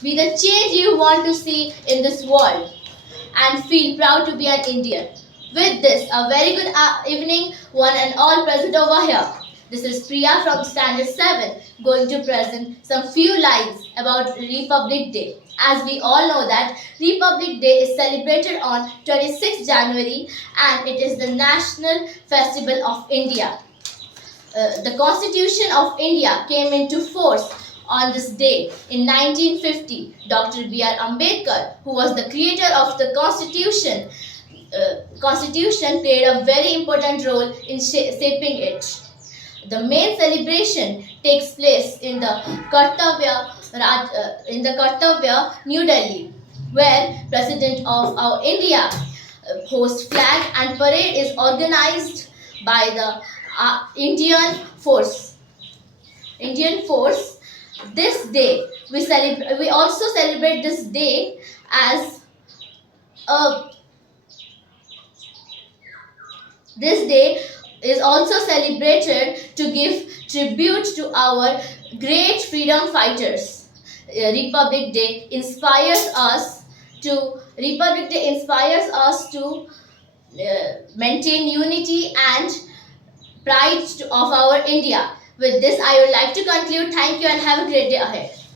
Be the change you want to see in this world and feel proud to be an Indian. With this, a very good evening, one and all present over here. This is Priya from Standard 7 going to present some few lines about Republic Day. As we all know that Republic Day is celebrated on 26 January and it is the national festival of India. The Constitution of India came into force on this day in 1950. Dr. B.R. Ambedkar, who was the creator of the Constitution played a very important role in shaping it. The main celebration takes place in the Kartavya, New Delhi, where President of our India hosts flag and parade is organized by the Indian Force. This day we also celebrate this day as a this day is also celebrated to give tribute to our great freedom fighters. Republic Day inspires us to maintain unity and pride of our India. With this, I would like to conclude. Thank you and have a great day ahead.